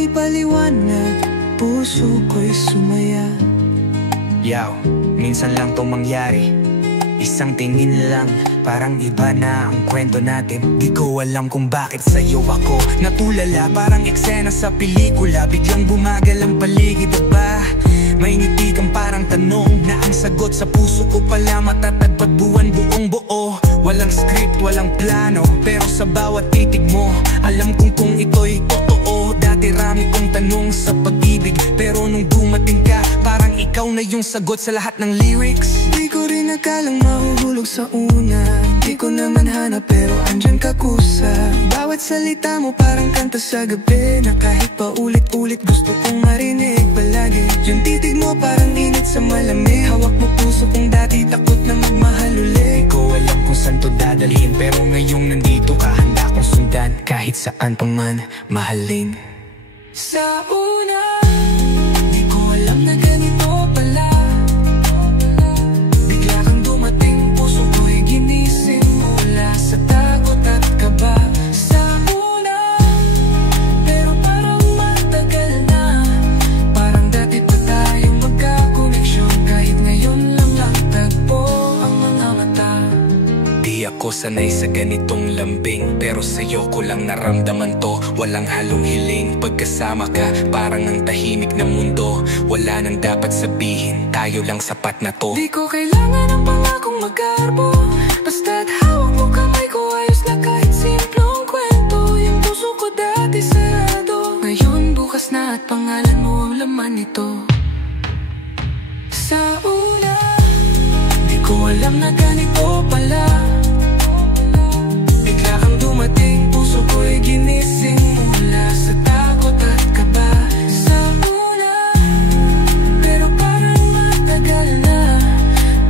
maipaliwanag, puso ko'y sumaya. Yaw, minsan lang tong mangyari, isang tingin lang, parang iba na ang kwento natin. Di ko alam kung bakit sa'yo ako natulala, parang eksena sa pelikula. Biglang bumagal ang paligid at ba may ngiti kang parang tanong na ang sagot sa puso ko pala matatagpat buwan buong buo. Walang script, walang plano, pero sa bawat titig mo alam kung ito'y totoo. Dati rami kong tanong sa pag-ibig, pero nung dumating ka parang ikaw na yung sagot sa lahat ng lyrics. Di ko rin akalang mahuhulog sa una, di ko naman hanap pero andyan ka kusa. Bawat salita mo parang kanta sa gabi, na kahit pa ulit-ulit gusto kong marinig palagi. Yung titig mo parang init sa malamig, hawak mo puso kong dati takot na magmahal ulit. Di ko alam kung saan to dadalhin, pero ngayong nandito ka handa kong sundan kahit saan pa man mahalin. Sa una, di ko alam na ganito pala. Bigla kang dumating, puso ko'y ginising mula sa takot at kaba. Sa una, pero parang matagal na, parang dati pa tayong magkakoneksyon, kahit ngayon lang tagpo ang mga mata. Di ako sanay sa ganitong lambing, pero sa'yo ko lang naramdaman to. Walang halong hiling, pagkasama ka parang ang tahimik ng mundo. Wala nang dapat sabihin, tayo lang sapat na to. Di ko kailangan ng pangakong magarbo, basta't hawak mo kamay ko, ayos na kahit simplong kwento. Yung puso ko dati sarado, ngayon bukas na at pangalan mo ang laman nito. Sa una, di ko alam na ganito pala. Bigla kang dumating, puso ko'y ginising mula sa takot at kaba. Sa una, pero parang matagal na,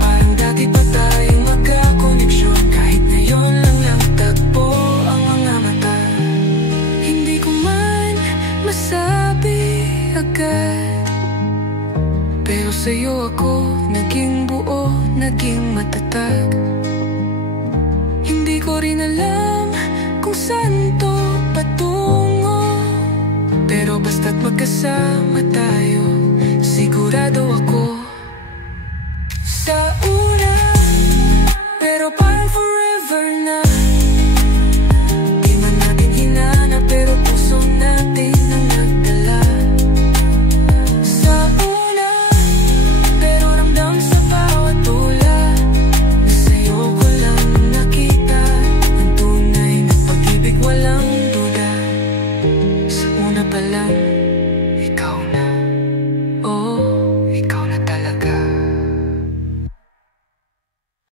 parang dati pa tayong magkakoneksyon, kahit ngayon lang tagpo ang mga mata. Hindi ko man masabi agad, pero sa'yo ako naging buo, naging matatag. Hindi ko rin alam kung saan to patungo, pero basta't magkasama tayo, sigurado ako